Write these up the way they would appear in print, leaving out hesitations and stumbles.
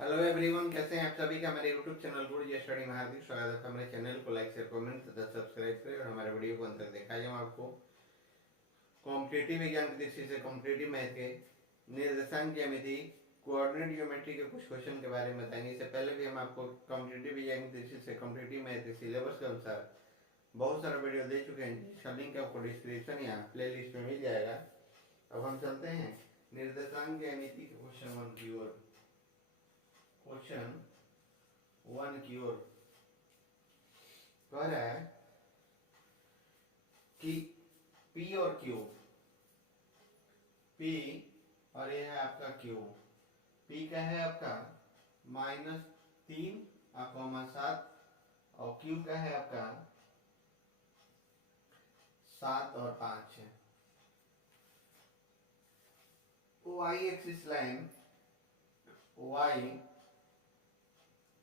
Hello everyone, कैसे हैं आप सभी का मेरे यूट्यूब चैनल गुरु जी स्टडी में हार्दिक स्वागत है। हमारे चैनल को लाइक शेयर कमेंट तथा सब्सक्राइब करें और हमारे वीडियो को अंत तक देखा जाए। हम आपको कॉम्पिटिटिव एग्जाम की दृष्टि से कॉम्पिटिटिव मैथ के निर्देशांक ज्यामिति कोऑर्डिनेट ज्योमेट्री के कुछ क्वेश्चन के बारे में बताएंगे। इससे पहले भी हम आपको कॉम्पिटिटिव एग्जाम की दृष्टि से कॉम्पिटिटिव मैथ के सिलेबस के अनुसार बहुत सारा वीडियो दे चुके हैं, जिसका लिंक आपको डिस्क्रिप्शन या प्ले लिस्ट में मिल जाएगा। अब हम चलते हैं निर्देशांक ज्यामिति के क्वेश्चन वन की ओर। क्वेश्चन वन की ओर कह रहा है कि P और Q, P और ये है आपका Q। P का है आपका -3,7 और Q का है आपका 7 और 5 है। Y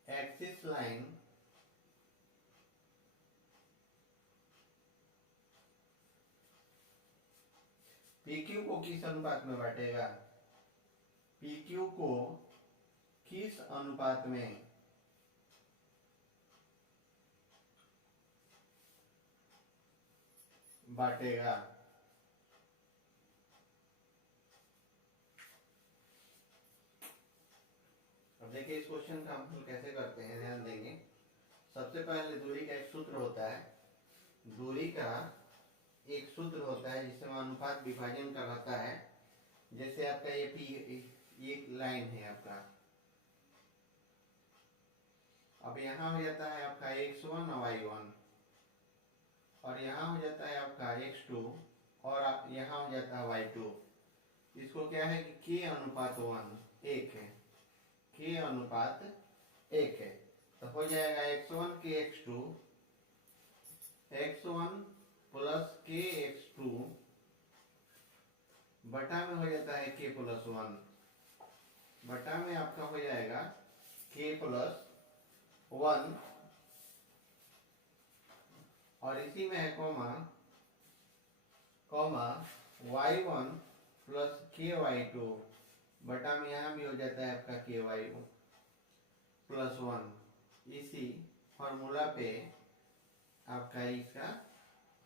एक्सिस लाइन PQ को किस अनुपात में बांटेगा? PQ को किस अनुपात में बांटेगा? अब देखिए इस क्वेश्चन का हम कैसे करते हैं, ध्यान देंगे। सबसे पहले दूरी का एक सूत्र होता है, दूरी का एक सूत्र होता है जिसमें अनुपात विभाजन का रहता है। जैसे आपका ये P एक लाइन है आपका, अब यहाँ हो जाता है आपका x1 और y1, और यहाँ हो जाता है आपका x2 और यहाँ हो जाता है y2। इसको क्या है कि k अनुपात 1 1 है, k अनुपात 1 है। तो हो जाएगा x1 k x2, x1 plus k x2 बटा में हो जाता है k प्लस 1, बटा में आपका हो जाएगा k प्लस 1, और इसी में है comma y1 plus k y2 बटा में यहाँ भी हो जाता है आपका k y प्लस 1। इसी फॉर्मूला पे आपका इसका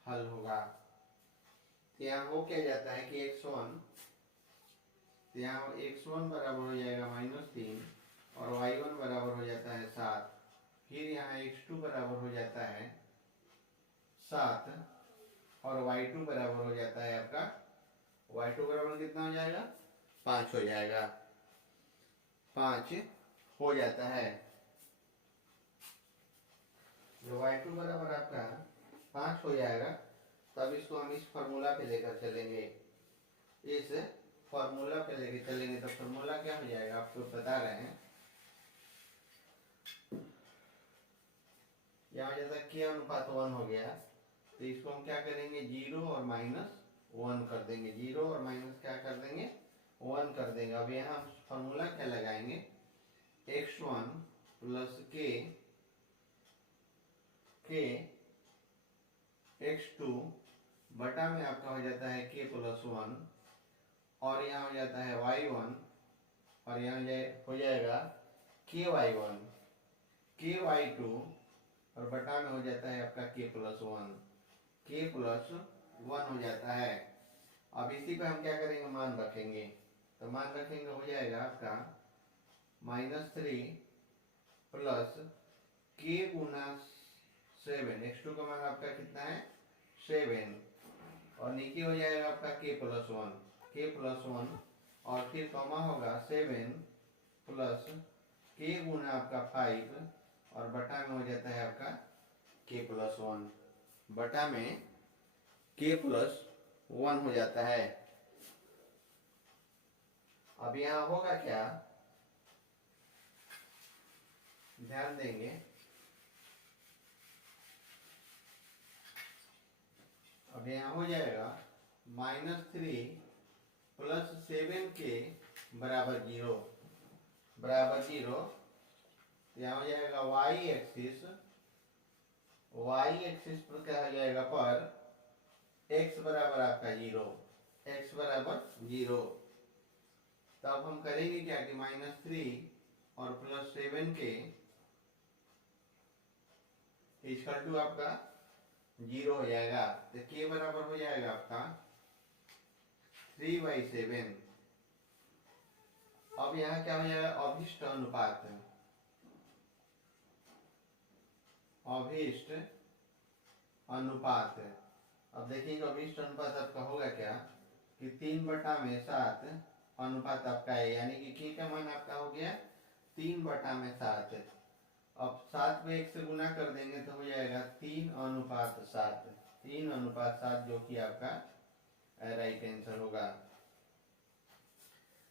हल होगा। तो यहाँ हो क्या जाता है कि x1, तो यहाँ x1 बराबर हो जाएगा -3 और y1 बराबर हो जाता है 7। फिर यहाँ x2 बराबर हो जाता है 7 और y2 बराबर हो जाता है आपका, y2 बराबर कितना हो जाएगा? 5 हो जाएगा, 5 हो जाता है। जब y2 बराबर आपका 5 हो जाएगा तब इसको हम इस फॉर्मूला पे लेकर चलेंगे, इस फॉर्मूला पे लेकर चलेंगे। तो फॉर्मूला क्या हो जाएगा आपको बता रहे हैं। यहाँ जैसा k अनुपात 1 हो गया, तो इसको हम क्या करेंगे 0 और -1 कर देंगे, 0 और माइनस क्या कर देंगे 1 कर देंगे। अब यहाँ हम फॉर्मूला क्या लगाएंगे, x1 प्लस k x2 बटा में आपका हो जाता है k प्लस 1, और यहाँ हो जाता है y1, और यहाँ हो जाएगा k y2 और बटा में हो जाता है आपका k प्लस 1 हो जाता है। अब इसी पे हम क्या करेंगे, मान रखेंगे। तो मान रखेंगे हो जाएगा आपका -3 प्लस k गुना 7, x2 का मान आपका कितना है 7, और नीचे हो जाएगा आपका k प्लस 1 और फिर कॉमा होगा 7 प्लस k गुना आपका 5 और बटा में हो जाता है आपका k प्लस 1, बटा में k प्लस 1 हो जाता है। अब यहाँ होगा क्या, ध्यान देंगे। अब यहाँ हो जाएगा -3 प्लस 7k बराबर 0 यहाँ हो जाएगा y एक्सिस पर क्या हो जाएगा पर x बराबर आपका 0, तब हम करेंगे क्या कि -3 और +7k इक्वल टू आपका 0 हो जाएगा। तो k बराबर हो जाएगा आपका 3/7। अब यहाँ क्या हो जाएगा, अभिष्ट अनुपात। अभिष्ट अनुपात, अब देखिए अभिष्ट अनुपात आपका होगा क्या कि 3/7 अनुपात आपका है, यानी कि k का मान आपका हो गया 3/7। अब 7 में 1 से गुना कर देंगे तो हो जाएगा 3:7। 3:7 जो कि आपका राइट आंसर होगा।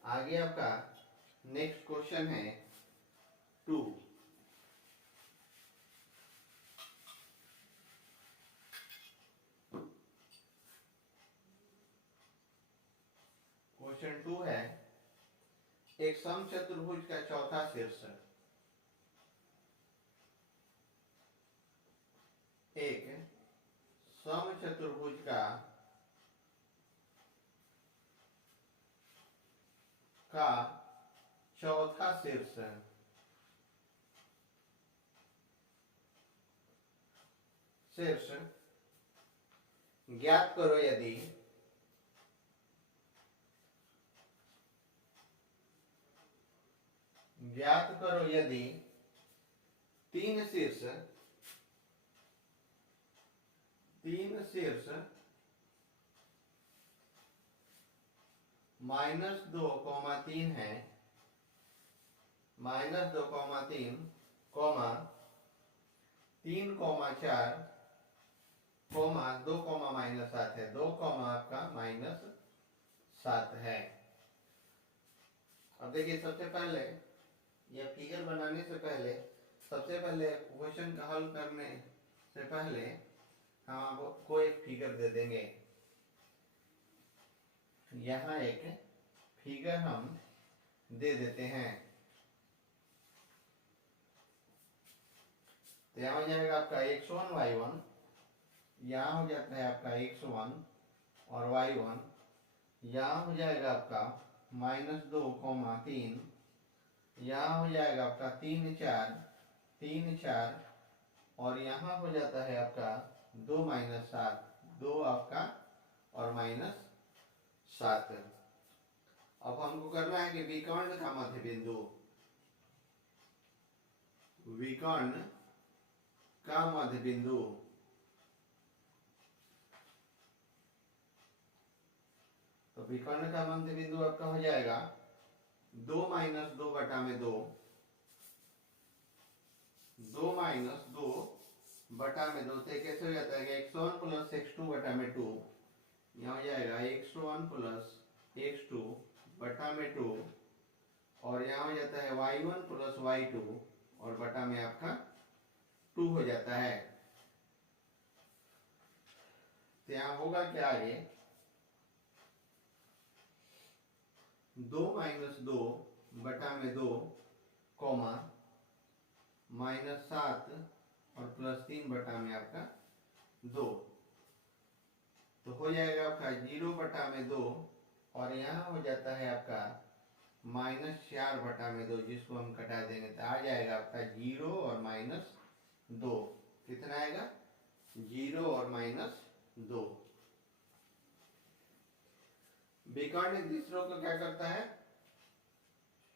आगे आपका नेक्स्ट क्वेश्चन है 2। क्वेश्चन 2 है, एक समचतुर्भुज का चौथा शीर्ष एक समचतुर्भुज का चौथा शीर्ष ज्ञात करो यदि तीन शीर्ष -2,3 है, -2,3, 3,4, 2, -7 है, 2, आपका -7 है। अब देखिए सबसे पहले यह फिगर बनाने से पहले, सबसे पहले क्वेश्चन का हल करने से पहले हम आपको एक फिगर दे देंगे। यहाँ एक फिगर हम दे देते हैं। तो यहाँ हो जाएगा आपका x1 y1, यहाँ हो जाता है आपका x1 और y1, यहाँ हो जाएगा आपका -2,3, यहाँ हो जाएगा आपका 3, 4, और यहाँ हो जाता है आपका 2, -7, 2 आपका और -7। अब हमको करना है कि विकर्ण का मध्य बिंदु, विकर्ण का मध्य बिंदु, तो विकर्ण का मध्य बिंदु आपका हो जाएगा 2 - 2/2, 2 - 2/2 से कैसे हो जाता है x1 + x2/2, यहाँ हो जाएगा x1 + x2/2, और यहाँ हो जाता है y1 + y2 और बटा में आपका 2 हो जाता है। तो यहाँ होगा क्या आगे, 2 - 2/2, -7 और +3 बटा में आपका 2, तो हो जाएगा आपका 0/2, और यहाँ हो जाता है आपका -4/2, जिसको हम कटा देंगे तो आ जाएगा आपका 0 और -2। कितना आएगा, 0 और -2। विकर्ण एक दूसरों को क्या करता है,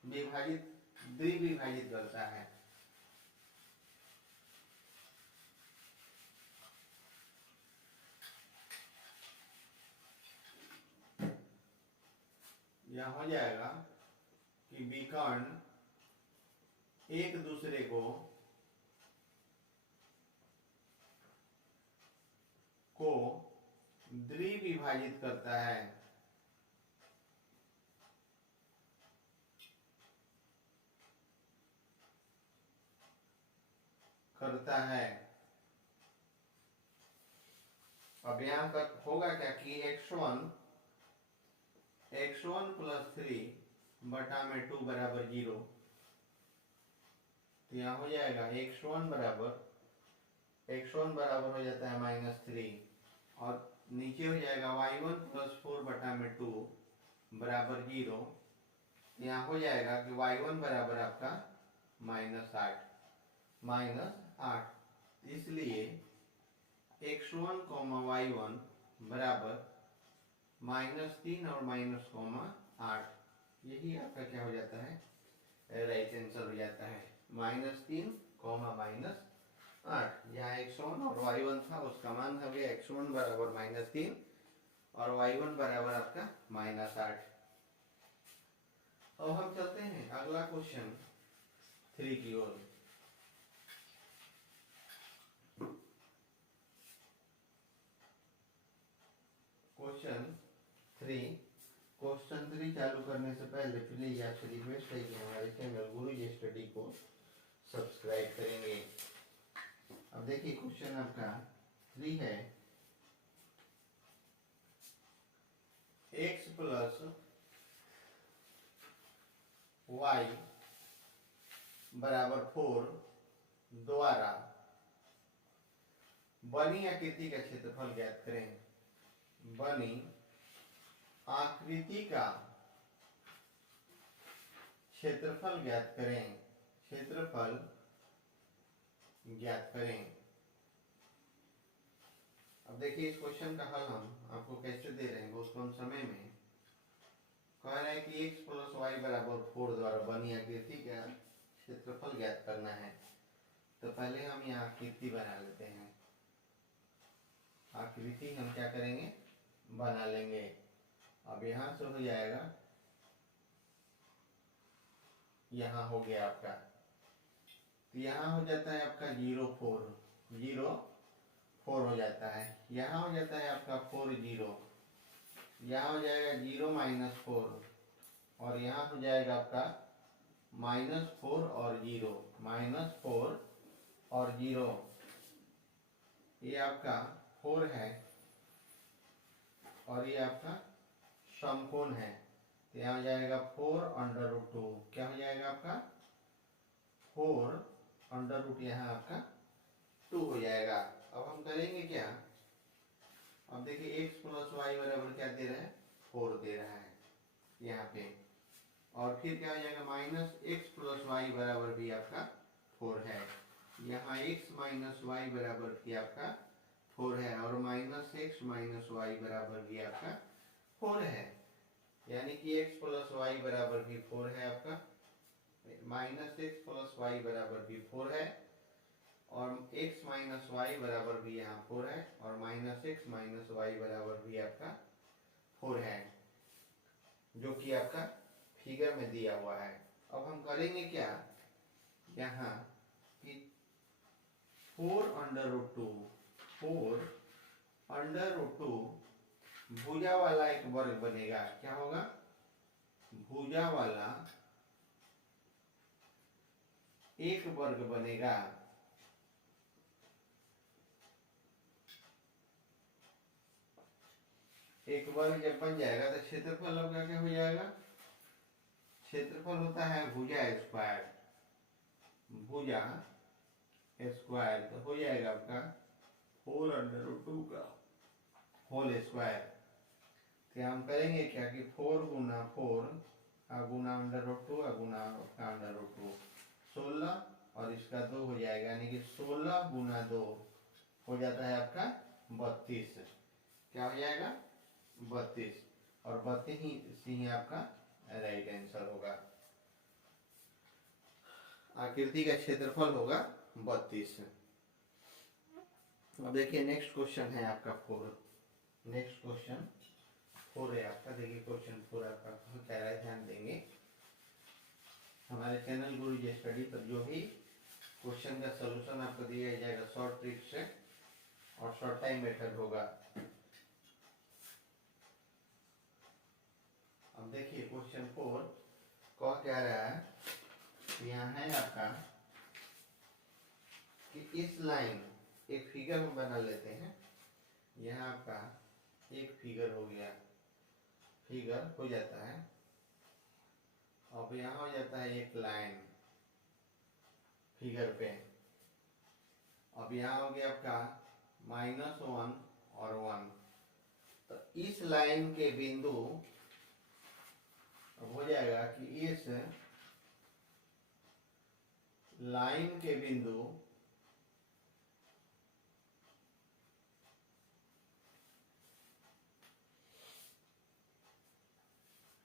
द्विविभाजित करता है। यह हो जाएगा कि विकर्ण एक दूसरे को द्विविभाजित करता है। अब यहाँ तक होगा क्या कि x1 + 3/2 बराबर 0, तो यहाँ हो जाएगा x1 बराबर हो जाता है -3, और नीचे हो जाएगा y1 + 4/2 बराबर 0, यहाँ हो जाएगा कि y1 बराबर आपका -8 इसलिए x1, y1 बराबर -3 और -8। यही आपका क्या हो जाता है, राइट आंसर हो जाता है। -3, -8। यहाँ x1 और y1 था, उसका मान हो गया x1 बराबर -3 और y1 बराबर आपका -8। अब हम चलते हैं अगला क्वेश्चन 3 की ओर। क्वेश्चन 3 चालू करने से पहले प्लीज आपसे रिक्वेस्ट है कि हमारे चैनल गुरुजी स्टडी को सब्सक्राइब करेंगे। अब देखिए क्वेश्चन आपका 3 है, x प्लस y बराबर 4 द्वारा बनी आकृति का क्षेत्रफल ज्ञात करें। बनी आकृति का क्षेत्रफल ज्ञात करें। क्षेत्रफल ज्ञात करें। अब देखिए इस क्वेश्चन का हल हम आपको कैसे दे रहे हैं, बहुत कम समय में। कह रहे हैं कि x प्लस वाई बराबर 4 द्वारा बनी आकृति का क्षेत्रफल ज्ञात करना है। तो पहले हम यहाँ आकृति बना लेते हैं। आकृति हम क्या करेंगे, बना लेंगे। अब यहाँ से हो जाएगा, यहाँ हो गया आपका, तो यहाँ हो जाता है आपका 0 4 हो जाता है। यहाँ हो जाता है आपका 4 0, यहाँ हो जाएगा 0 -4 और यहाँ हो जाएगा आपका -4 और 0, -4 और 0। ये आपका 4 है और ये आपका समकोण है, तो यहाँ हो जाएगा 4√2। क्या हो जाएगा आपका 4√, यहाँ आपका 2 हो जाएगा। अब हम करेंगे क्या, अब देखिए x प्लस वाई बराबर क्या दे रहा है, 4 दे रहा है यहाँ पे। और फिर क्या हो जाएगा, -x प्लस वाई बराबर भी आपका 4 है। यहाँ x माइनस वाई बराबर भी आपका 4 है और -x माइनस वाई बराबर भी आपका 4 है। यानी कि x प्लस वाई बराबर भी 4 है आपका, -x प्लस वाई बराबर भी 4 है और x माइनस वाई बराबर भी यहाँ 4 है और -x माइनस वाई बराबर भी आपका 4 है, जो कि आपका फिगर में दिया हुआ है। अब हम करेंगे क्या, यहाँ कि 4√2 भुजा वाला एक वर्ग बनेगा। क्या होगा, भुजा वाला एक वर्ग बनेगा। एक वर्ग जब बन जाएगा तो क्षेत्रफल आपका क्या हो जाएगा, क्षेत्रफल होता है भुजा स्क्वायर। भुजा स्क्वायर तो हो जाएगा आपका 4√2 का होल स्क्वायर। तो हम करेंगे क्या कि 4 गुना 4 गुना √2 गुना आपका √2 16 और इसका 2 हो जाएगा, यानी कि 16 गुना 2 हो जाता है आपका 32। क्या हो जाएगा, 32। और 32 ही आपका राइट आंसर होगा। आकृति का क्षेत्रफल होगा 32। अब देखिए नेक्स्ट क्वेश्चन है आपका 4। नेक्स्ट क्वेश्चन 4 है आपका। देखिए क्वेश्चन 4 आपका कह रहा है, ध्यान देंगे। हमारे चैनल गुरुजी स्टडी पर जो भी क्वेश्चन का सलूशन आपको दिया जाएगा शॉर्ट ट्रिक से और शॉर्ट टाइम मेथड होगा। अब देखिए क्वेश्चन 4 कह क्या रहा है, यहाँ है आपका कि इस लाइन, एक फिगर हम बना लेते हैं। यहाँ आपका एक फिगर हो गया, फिगर हो जाता है। अब यहाँ हो जाता है एक लाइन फिगर पे। अब यहाँ हो गया आपका -1 और 1। तो इस लाइन के बिंदु अब हो जाएगा कि लाइन के बिंदु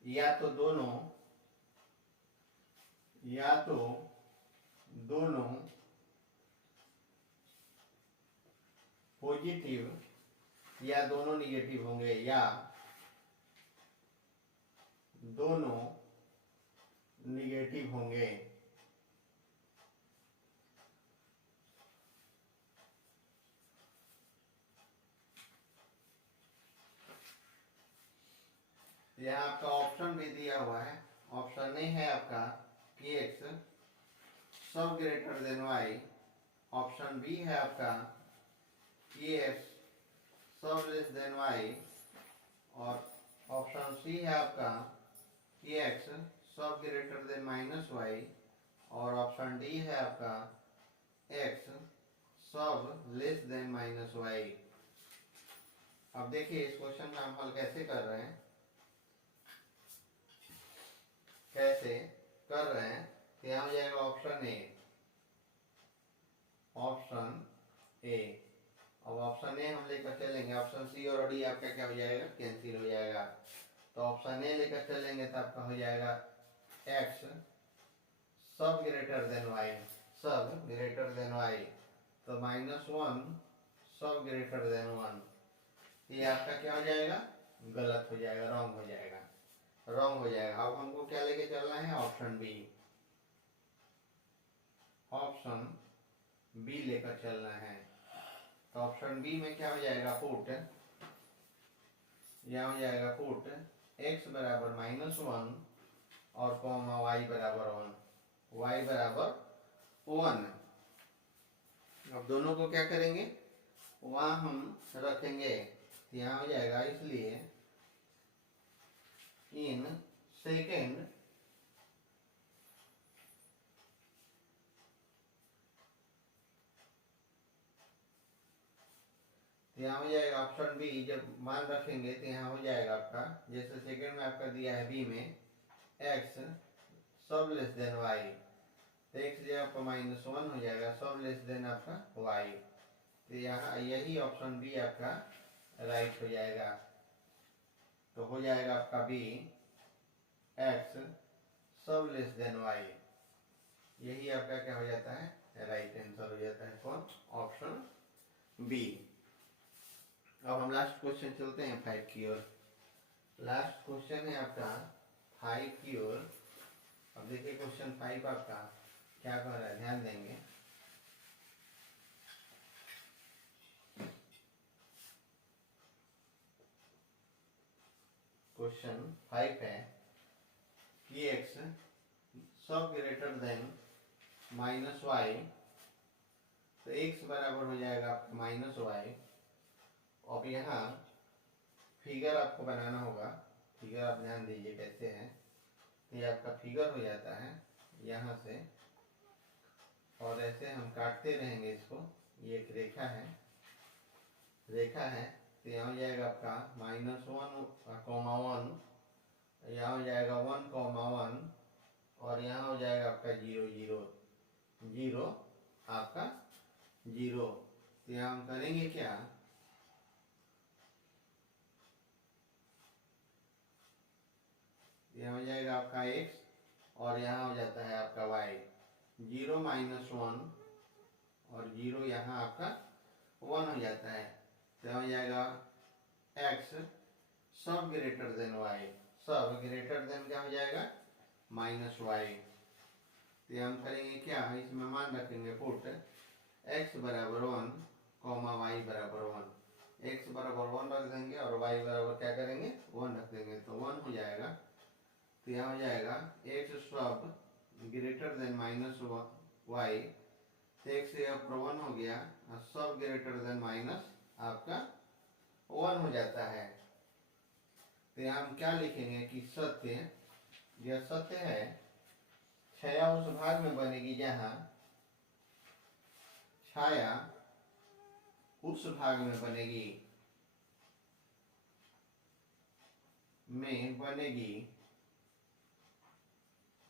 या तो दोनों पॉजिटिव या दोनों निगेटिव होंगे, या दोनों निगेटिव होंगे। यह आपका ऑप्शन भी दिया हुआ है। ऑप्शन ए है आपका कि X sub greater than Y. Option B है आपका कि X sub less than Y. और ऑप्शन सी है आपका कि X sub greater than minus Y. और ऑप्शन डी है आपका x sub less then minus Y. अब देखिए इस क्वेश्चन का हम हल कैसे कर रहे हैं, तो यहाँ हो जाएगा ऑप्शन ए। अब ऑप्शन ए हम लेकर चलेंगे, ऑप्शन सी और डी आपका क्या हो जाएगा, कैंसिल हो जाएगा। तो ऑप्शन ए लेकर चलेंगे तो आपका हो जाएगा x sub greater than Y. तो -1 सब ग्रेटर देन 1। ये आपका क्या हो जाएगा, गलत हो जाएगा, रॉन्ग हो जाएगा। अब हमको क्या लेके चलना है, ऑप्शन बी लेकर चलना है। तो ऑप्शन बी में क्या हो जाएगा, पुट यहाँ हो जाएगा पुट x बराबर -1 और कॉमा y बराबर 1। अब दोनों को क्या करेंगे, वहां हम रखेंगे। यहाँ हो जाएगा, इसलिए इन सेकेंड यहाँ हो जाएगा ऑप्शन बी। जब मान रखेंगे तो यहाँ हो जाएगा आपका, जैसे सेकेंड में आपका दिया है बी में x सब लेस देन y, तो x जो आपका -1 हो जाएगा, सब लेस देन आपका y। तो यहाँ यही ऑप्शन बी आपका राइट हो जाएगा। तो हो जाएगा आपका बी x सब लेस देन y। यही आपका क्या हो जाता है, राइट आंसर हो जाता है। कौन, ऑप्शन बी। अब हम लास्ट क्वेश्चन चलते हैं 5 की ओर। लास्ट क्वेश्चन है आपका 5 की ओर। अब देखिए क्वेश्चन 5 आपका क्या कह रहा है, ध्यान देंगे। क्वेश्चन 5 है कि X sub greater then -y। तो x बराबर हो जाएगा आपका -y। अब यहाँ फिगर आपको बनाना होगा। फिगर आप ध्यान दीजिए कैसे है। ये आपका फिगर हो जाता है यहाँ से, और ऐसे हम काटते रहेंगे इसको। ये एक रेखा है तो यहाँ हो जाएगा आपका -1, यहाँ हो जाएगा 1, और यहाँ हो जाएगा आपका 0 आपका 0। तो यहाँ हम करेंगे क्या, यहाँ हो जाएगा आपका x और यहाँ हो जाता है आपका y। 0 - 1 और 0 यहाँ आपका 1 हो जाता है। तो हो जाएगा x सब ग्रेटर देन y। सब ग्रेटर देन क्या हो जाएगा, -y। तो हम करेंगे क्या, इसमें मान रखेंगे पुट x बराबर 1, y बराबर 1। x बराबर 1 रख देंगे और y बराबर क्या करेंगे, 1 रख देंगे। तो 1 हो जाएगा। तो यहाँ हो जाएगा x सब ग्रेटर देन -y। तो x यहाँ पर 1 हो गया, और सब ग्रेटर देन माइनस आपका 1 हो जाता है। तो यहाँ हम क्या लिखेंगे कि सत्य, यह सत्य है। छाया उस भाग में बनेगी जहाँ, छाया उस भाग में बनेगी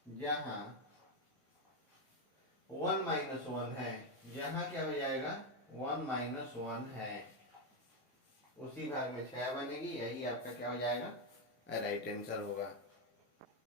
जहाँ 1 माइनस 1 है, यहाँ क्या हो जाएगा 1 माइनस 1 है, उसी भाग में 6 बनेगी, यही आपका क्या हो जाएगा राइट आंसर होगा।